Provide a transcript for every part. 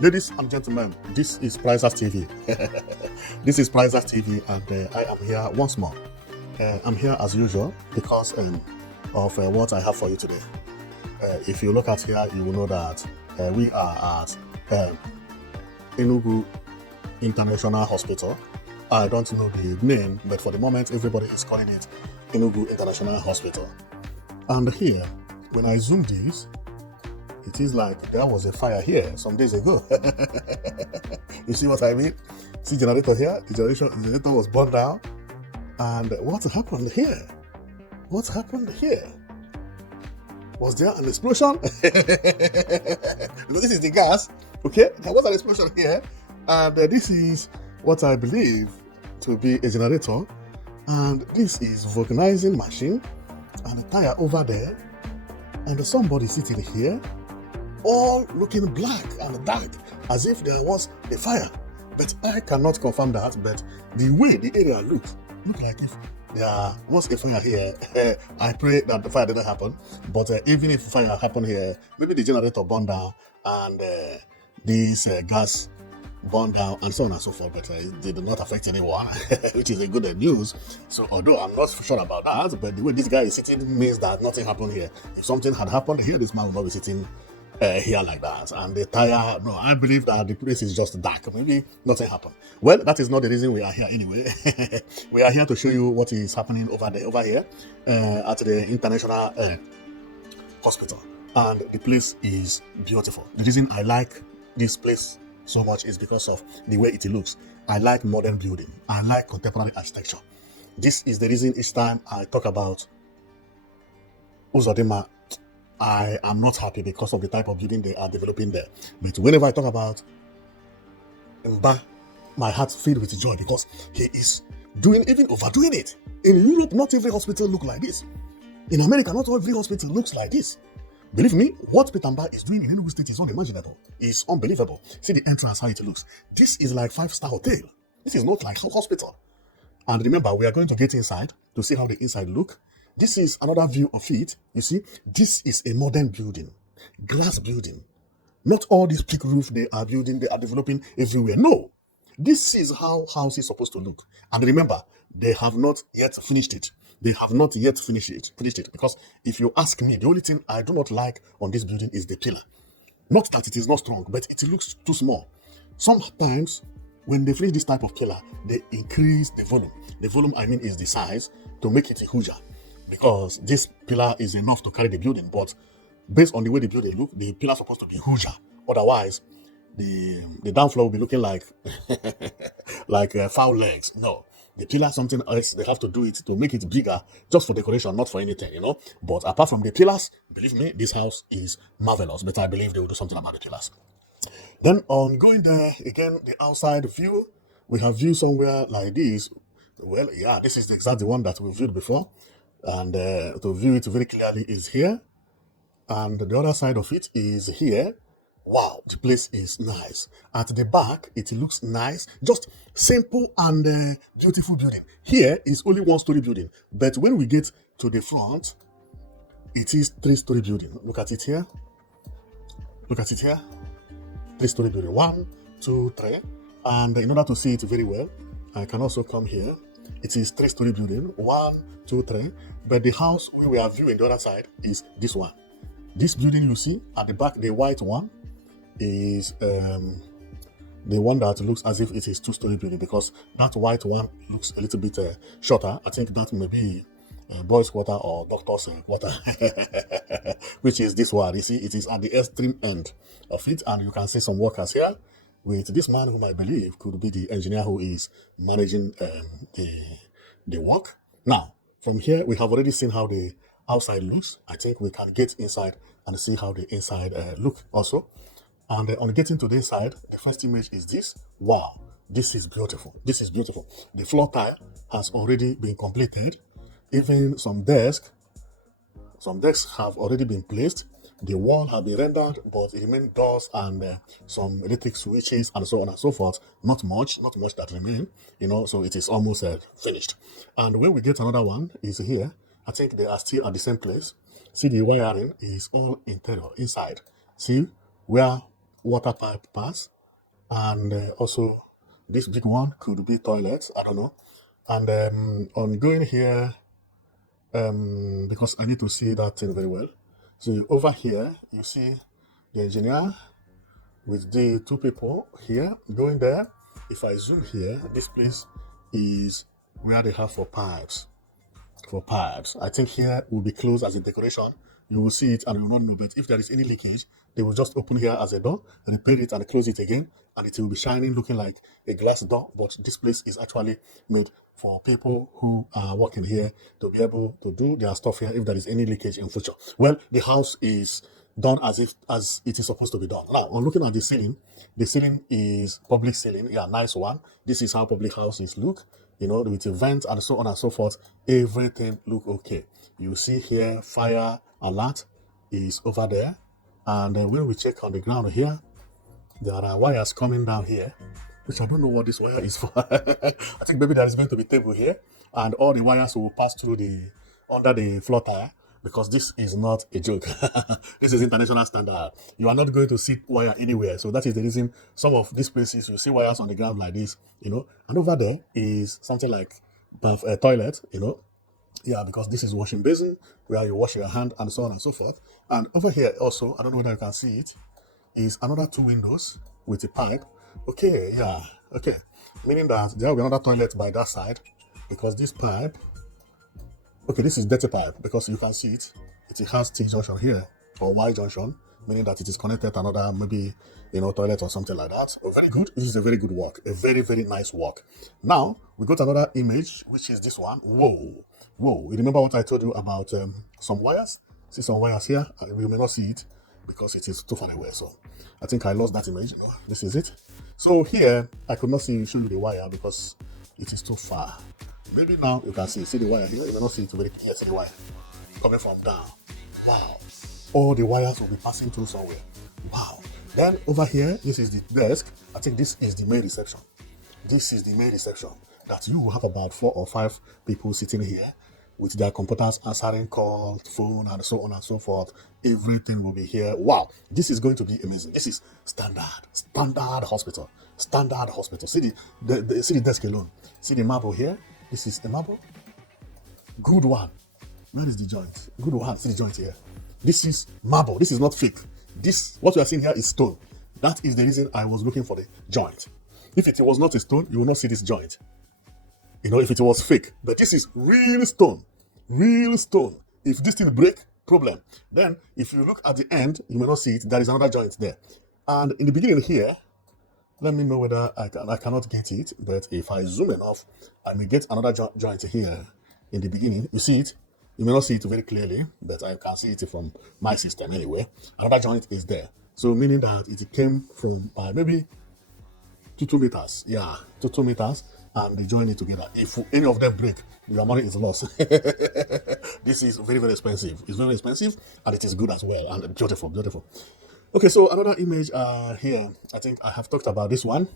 Ladies and gentlemen, this is Prizers TV. This is Prizers TV, and I am here once more. I'm here as usual because of what I have for you today. If you look at here, you will know that we are at Enugu International Hospital. I don't know the name, but for the moment, everybody is calling it Enugu International Hospital. And here, when I zoom this, it is like there was a fire here some days ago. You see what I mean? See generator here, the generator was burned down. And what happened here? What happened here? Was there an explosion? Because this is the gas, okay? There was an explosion here. And this is what I believe to be a generator. And this is vulcanizing machine. And a tire over there. And somebody sitting here. All looking black and dark, as if there was a fire. But I cannot confirm that, but the way the area looked like if there was a fire here. I pray that the fire didn't happen, but even if fire happened here, maybe the generator burned down and this gas burned down and so on and so forth, but it did not affect anyone, which is a good news. So although I'm not sure about that, but the way this guy is sitting means that nothing happened here. If something had happened here, this man would not be sitting here like that. And the tire, no, I believe that the place is just dark. Maybe nothing happened. Well, that is not the reason we are here anyway. We are here to show you what is happening over here at the International Hospital. And the place is beautiful. The reason I like this place so much is because of the way it looks. I like modern building. I like contemporary architecture. This is the reason each time I talk about Uzodima, I am not happy because of the type of building they are developing there. But whenever I talk about Mba, my heart filled with joy because he is even overdoing it. In Europe, not every hospital looks like this. In America, not every hospital looks like this. Believe me, what Peter Mba is doing in Enugu State is unimaginable. It's unbelievable. See the entrance, how it looks. This is like 5-star hotel. This is not like a hospital. And remember, we are going to get inside to see how the inside look. This is another view of it. You see, this is a modern building, glass building. Not all these big roof they are building, they are developing everywhere. No, this is how house is supposed to look. And remember, they have not yet finished it. They have not yet finished it. Because if you ask me, the only thing I do not like on this building is the pillar. Not that it is not strong, but it looks too small. Sometimes, when they finish this type of pillar, they increase the volume. The volume, I mean, is the size to make it huger. Because this pillar is enough to carry the building, but based on the way the building look, the pillar is supposed to be huger. Otherwise, the down floor will be looking like like foul legs. No, the pillar something else. They have to do it to make it bigger, just for decoration, not for anything, you know. But apart from the pillars, believe me, this house is marvelous. But I believe they will do something about the pillars. Then on going there again, the outside view, we have view somewhere like this. Well, yeah, this is the exact one that we viewed before. And to view it very clearly is here. And the other side of it is here. Wow, the place is nice. At the back, it looks nice. Just simple and beautiful building. Here is only one-story building. But when we get to the front, it is three-story building. Look at it here. Look at it here. Three-story building. 1, 2, 3. And in order to see it very well, I can also come here. It is three-story building. 1, 2, 3. But the house we are viewing the other side is this one. This building you see at the back, the white one, is the one that looks as if it is two-story building because that white one looks a little bit shorter. I think that may be boys' quarter or doctor's quarter, which is this one. You see, it is at the extreme end of it, and you can see some workers here with this man whom I believe could be the engineer who is managing the work. Now, from here, we have already seen how the outside looks. I think we can get inside and see how the inside look also. And on getting to the inside, the first image is this. Wow, this is beautiful. This is beautiful. The floor tile has already been completed. Even some desks have already been placed. The wall have been rendered, but it remains doors and some electric switches and so on and so forth. Not much that remain, you know, so it is almost finished. And when we get another one is here. I think they are still at the same place. See, the wiring is all interior, inside. See where water pipe pass, and also this big one could be toilets. I don't know. And on going here, because I need to see that thing very well. So over here, you see the engineer with the two people here going there. If I zoom here, this place is where they have for pipes. I think here will be closed as a decoration. You will see it and you will not know. But if there is any leakage, they will just open here as a door, repair it and close it again, and it will be shining, looking like a glass door. But this place is actually made for people who are working here to be able to do their stuff here if there is any leakage in future. Well, the house is done as it is supposed to be done. Now, on looking at the ceiling is public ceiling. Yeah, nice one. This is how public houses look, with events and so on and so forth. Everything look okay. You see here, fire alert is over there. And when we check on the ground here, there are wires coming down here, which I don't know what this wire is for. I think maybe there is going to be a table here, and all the wires will pass through under the floor tire, because this is not a joke. This is international standard. You are not going to see wire anywhere. So that is the reason some of these places you see wires on the ground like this, and over there is something like a toilet, yeah, because this is washing basin where you wash your hand and so on and so forth. And over here also, I don't know whether you can see it, is another two windows with a pipe. Okay, yeah, okay. Meaning that there will be another toilet by that side, because this pipe, okay, this is dirty pipe, because you can see it. It has T junction here, or Y junction, meaning that it is connected to another, maybe, toilet or something like that. Oh, very good. This is a very good work. A very, very nice work. Now, we got another image, which is this one. Whoa. Whoa. You remember what I told you about some wires? See some wires here? You may not see it because it is too far away. So I think I lost that image. No, this is it. So here, I could not show you the wire because it is too far. Maybe now you can see the wire here. You may not see it very clear. See the wire coming from down. Wow. All the wires will be passing through somewhere. Wow. Then over here, this is the desk. I think this is the main reception. This is the main reception. That you will have about 4 or 5 people sitting here with their computers answering calls, phone, and so on and so forth. Everything will be here. Wow. This is going to be amazing. This is standard hospital. Standard hospital. See the desk alone. See the marble here. This is a marble. Good one. Where is the joint? Good one. See the joint here. This is marble. This is not fake. What you are seeing here is stone. That is the reason I was looking for the joint. If it was not a stone, you will not see this joint. If it was fake. But this is real stone. Real stone. If this thing break, problem. Then, if you look at the end, you may not see it. There is another joint there. And in the beginning here, let me know whether I cannot get it. But if I zoom enough, I may get another joint here in the beginning. You see it? You may not see it very clearly, but I can see it from my system anyway. Another joint is there. So meaning that it came from maybe 2 meters. Yeah, 2 meters. And they join it together. If any of them break, your money is lost. This is very, very expensive. It's very expensive, and it is good as well, and beautiful, beautiful. Okay, so another image here. I think I have talked about this one,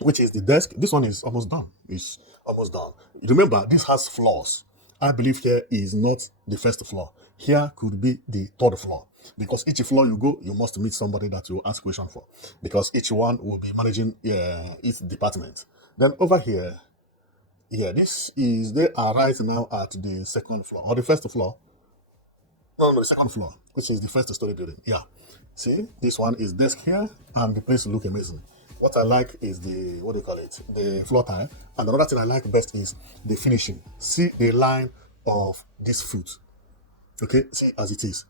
which is the desk. This one is almost done. It's almost done. Remember, this has floors. I believe here is not the first floor. Here could be the third floor. Because each floor you go, you must meet somebody that you ask question for. Because each one will be managing its department. Then over here, yeah, they are right now at the second floor, or the first floor. No, the second floor, which is the first story building. Yeah. See, this one is desk here, and the place look amazing. What I like is the floor tile. And another thing I like best is the finishing. See the line of this foot. Okay, see as it is.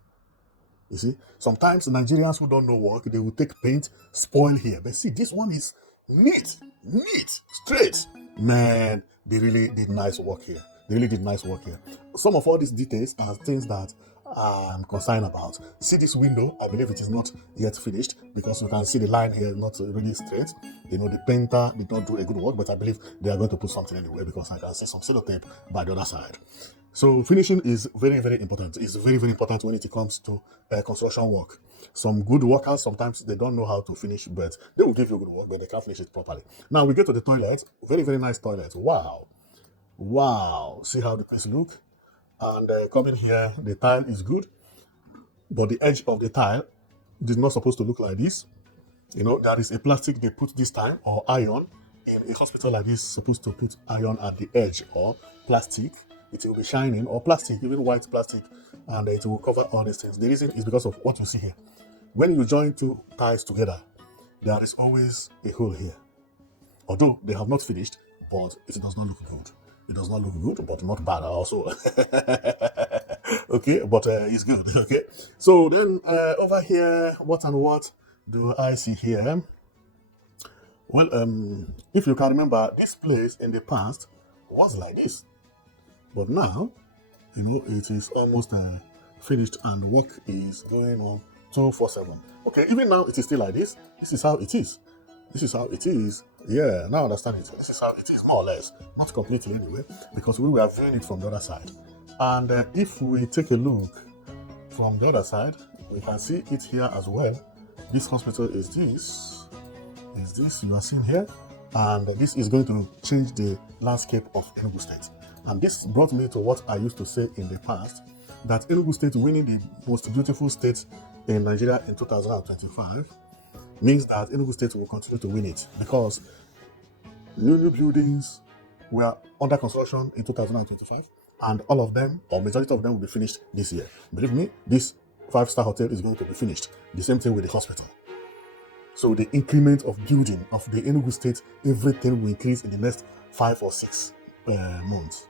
You see, sometimes Nigerians who don't know work, they will take paint, spoil here. But see, this one is neat, straight. Man, they really did nice work here. Some of all these details are things that I'm concerned about. See this window, I believe it is not yet finished because you can see the line here not really straight. The painter did not do a good work, but I believe they are going to put something anyway because I can see some sellotape by the other side. So finishing is very, very important. It's very, very important when it comes to construction work. Some good workers, sometimes they don't know how to finish, but they will give you good work, but they can't finish it properly. Now we get to the toilet. Very, very nice toilet. Wow. See how the place look? And coming here, the tile is good, but the edge of the tile is not supposed to look like this. You know, there is a plastic they put this time, or iron. In a hospital like this, supposed to put iron at the edge, or plastic. It will be shining, or plastic, even white plastic, and it will cover all these things. The reason is because of what you see here. When you join two ties together, there is always a hole here. Although they have not finished, but it does not look good. It does not look good, but not bad also. Okay, but it's good. Okay, so then over here, what and what do I see here? Well, if you can remember, this place in the past was like this, but now, you know, it is almost finished and work is going on 247. Okay, even now it is still like this. This is how it is. This is how it is. Yeah, now I understand it. This is how it is, more or less. Not completely anyway, because we were viewing it from the other side. And if we take a look from the other side, we can see it here as well. This hospital is this you are seeing here, and this is going to change the landscape of Enugu State. And this brought me to what I used to say in the past, that Enugu State winning the most beautiful state in Nigeria in 2025 means that Enugu State will continue to win it, because new buildings were under construction in 2025, and all of them, or majority of them, will be finished this year. Believe me, this 5-star hotel is going to be finished. The same thing with the hospital. So the increment of building of the Enugu State, everything will increase in the next 5 or 6 months.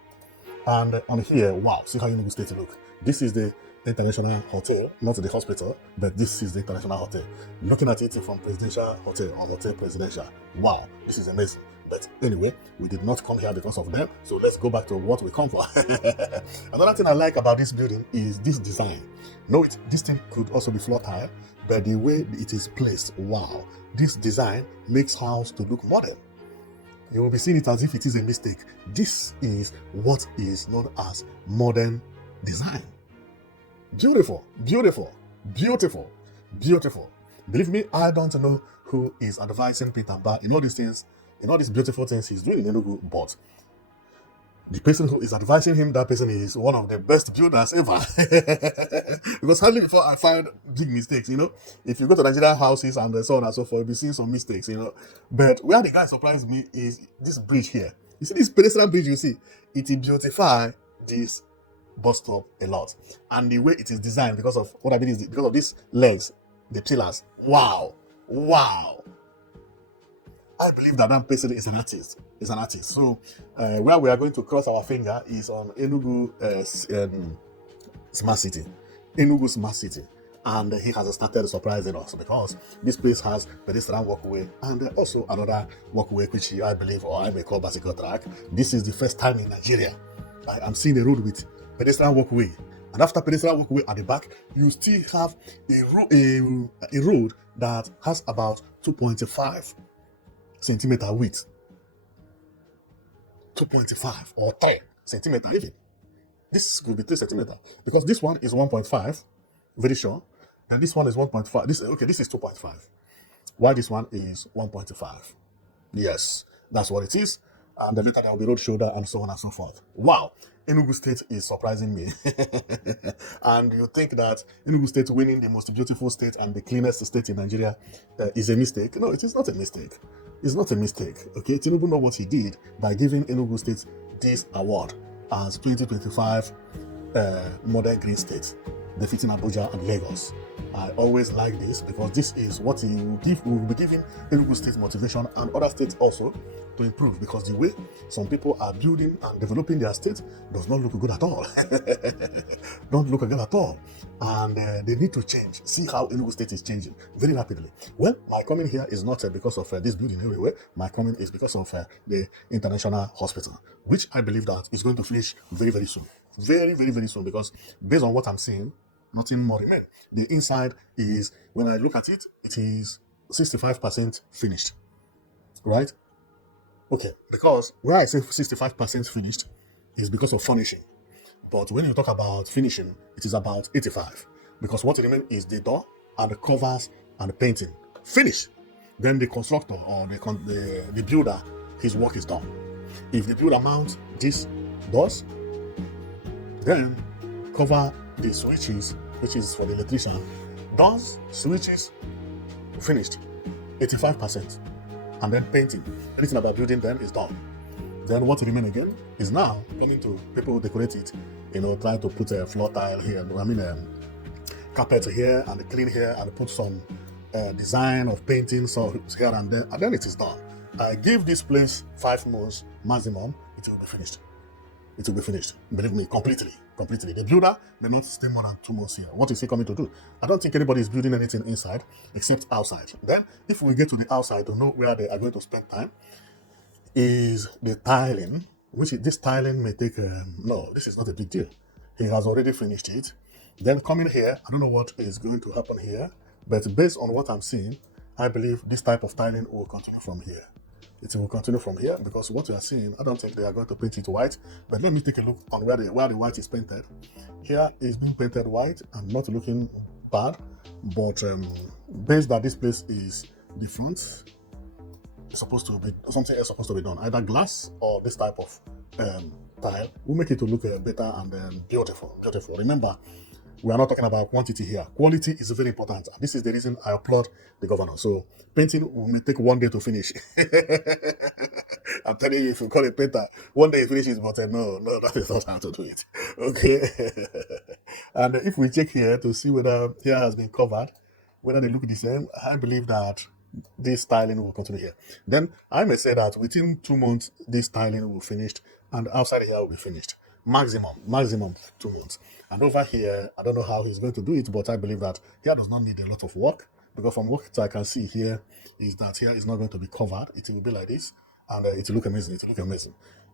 And on here, wow, see how Enugu State look. This is the international hotel, not the hospital, but this is the international hotel. Looking at it from presidential hotel or hotel presidential, wow, this is amazing. But anyway, we did not come here because of them, so let's go back to what we come for. Another thing I like about this building is this design. No, this thing could also be floor tile, but the way it is placed, wow, this design makes house to look modern. You will be seeing it as if it is a mistake. This is what is known as modern design. Beautiful, beautiful, beautiful, beautiful. Believe me, I don't know who is advising Peter Ba in all these things, in all these beautiful things he's doing in Enugu, but the person who is advising him, that person is one of the best builders ever. Because hardly before I find big mistakes, you know. If you go to Nigerian houses and so on and so forth, you'll be seeing some mistakes, you know. But where the guy surprised me is this bridge here. You see this pedestrian bridge you see? It will beautify this bus stop a lot. And the way it is designed, because of what I mean is because of these legs, the pillars. Wow. Wow. I believe that person is an artist. Is an artist. So where we are going to cross our finger is on Enugu Smart City. Enugu Smart City. And he has started surprising us, because this place has pedestrian walkway and also another walkway which I believe, or I may call bicycle track. This is the first time in Nigeria I am seeing a road with pedestrian walkway. And after pedestrian walkway at the back, you still have a road that has about 2.5 centimeter width, 2.5 or 3 centimeter even. This could be 3 centimeter, because this one is 1.5, very sure. And this one is 1.5. This is 2.5. Why this one is 1.5? Yes, that's what it is. And later there will be road shoulder and so on and so forth. Wow, Enugu State is surprising me. And you think that Enugu State winning the most beautiful state and the cleanest state in Nigeria is a mistake? No, it is not a mistake. It's not a mistake. Okay, Tinubu know what he did by giving Enugu State this award as 2025 Modern Green State, defeating Abuja and Lagos. I always like this, because this is what he will give. We will be giving Enugu State motivation and other states also to improve, because the way some people are building and developing their state does not look good at all. Don't look good at all. And they need to change. See how Enugu State is changing very rapidly. Well, my coming here is not because of this building anyway. My coming is because of the international hospital, which I believe that is going to finish very, very soon. Very, very, very soon, because based on what I'm seeing, nothing more remains. The inside is, when I look at it, it is 65% finished. Right? Okay, because where I say 65% finished is because of furnishing. But when you talk about finishing, it is about 85. Because what remains is the door and the covers and the painting. Finish. Then the constructor or the builder, his work is done. If the builder mounts these doors, then cover the switches, which is for the electrician. Doors, switches, finished. 85%. And then painting. Anything about building then is done. Then what remains again is now coming to people decorate it, trying to put a floor tile here, carpet here and clean here and put some design of painting so here and then it is done. I give this place 5 months maximum, it will be finished. It will be finished. Believe me, completely. The builder may not stay more than 2 months here. What is he coming to do? I don't think anybody is building anything inside except outside. Then, if we get to the outside to know where they are going to spend time, is the tiling, this tiling may take, no, this is not a big deal. He has already finished it. Then coming here, I don't know what is going to happen here, but based on what I'm seeing, I believe this type of tiling will continue from here. It will continue from here because what we are seeing, I don't think they are going to paint it white, but let me take a look on where the white is painted. Here is being painted white and not looking bad, but based that this place is the front, it's supposed to be something else supposed to be done, either glass or this type of tile will make it to look better and beautiful. Remember, we are not talking about quantity here. Quality is very important. This is the reason I applaud the governor. So painting may take 1 day to finish. I'm telling you, if you call a painter, 1 day he finishes, but no, that is not how to do it. Okay. And if we check here to see whether here has been covered, whether they look the same, I believe that this styling will continue here. Then I may say that within 2 months, this styling will be finished and outside here will be finished. Maximum 2 months. And over here, I don't know how he's going to do it, but I believe that here does not need a lot of work, because from what I can see here is that here is not going to be covered. It will be like this, and it will look amazing.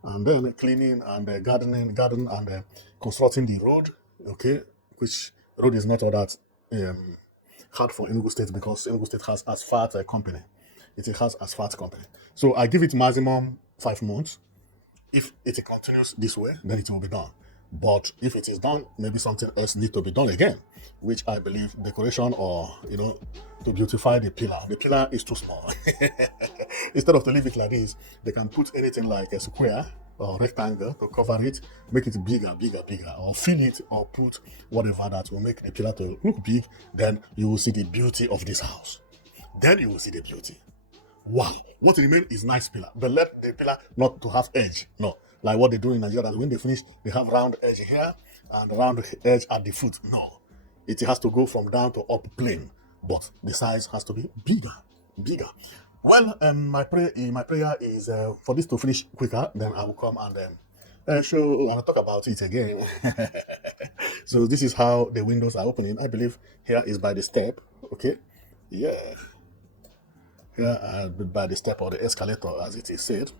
And then cleaning and gardening and constructing the road, okay, which road is not all that hard for Enugu State, because Enugu State has asphalt company. It has asphalt company. So I give it maximum 5 months. If it continues this way, then it will be done. But if it is done, maybe something else needs to be done again, which I believe decoration or, to beautify the pillar. The pillar is too small. Instead of to leave it like this, they can put anything like a square or rectangle to cover it, make it bigger, or fill it or put whatever that will make the pillar to look big. Then you will see the beauty of this house. Wow, what remains is nice pillar, but let the pillar not to have edge. No, like what they do in Nigeria, that when they finish, they have round edge here and round edge at the foot. No, it has to go from down to up plane, but the size has to be bigger. Well, my prayer is for this to finish quicker. Then I will come and show and talk about it again. So this is how the windows are opening. I believe here is by the step. Okay, yeah. Here by the step or the escalator, as it is said.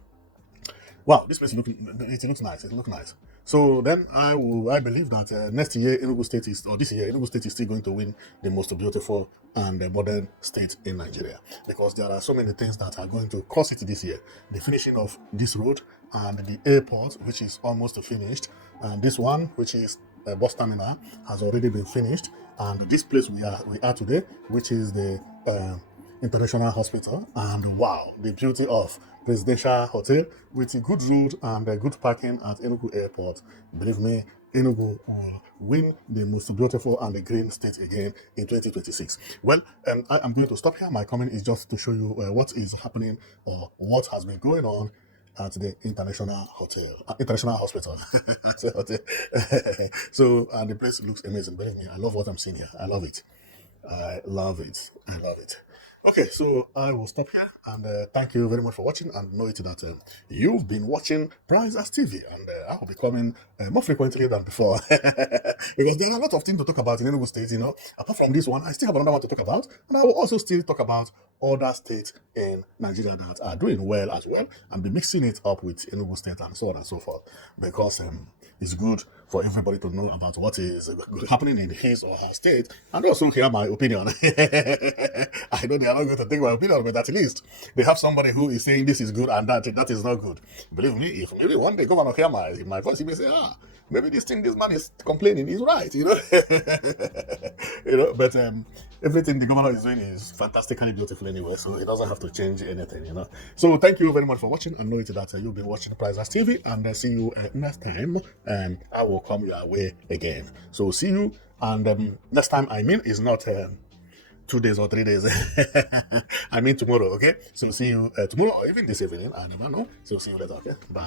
Wow, this place looks nice. So then I believe that next year Enugu State this year Enugu State is still going to win the most beautiful and modern state in Nigeria, because there are so many things that are going to cause it this year. The finishing of this road and the airport, which is almost finished, and this one, which is bus terminal, has already been finished, and this place we are today, which is the International Hospital, and wow, the beauty of Presidential Hotel with a good road and a good parking at Enugu Airport. Believe me, Enugu will win the most beautiful and the green state again in 2026. Well, I am going to stop here. My comment is just to show you what is happening or what has been going on at the International Hospital. So, and the place looks amazing. Believe me, I love what I'm seeing here. I love it. Okay, so I will stop here, and thank you very much for watching, and know it that you've been watching Price as TV, and I will be coming more frequently than before, because there are a lot of things to talk about in Enugu State. Apart from this one, I still have another one to talk about, and I will also still talk about other states in Nigeria that are doing well as well, and be mixing it up with Enugu State and so on and so forth, because it's good for everybody to know about what is happening in his or her state, and also hear my opinion. I know they are not going to take my opinion, but at least they have somebody who is saying this is good and that is not good. Believe me, if maybe one day governor hear my voice, he may say, maybe this man is complaining is right, But everything the governor is doing is fantastically beautiful anyway, so he doesn't have to change anything, So thank you very much for watching, and know it that you'll be watching Price as TV, and see you next time. I will come your way again. So see you, and next time is not 2 days or 3 days. I mean tomorrow, okay? So see you tomorrow or even this evening. I never know. So see you later, okay? Bye.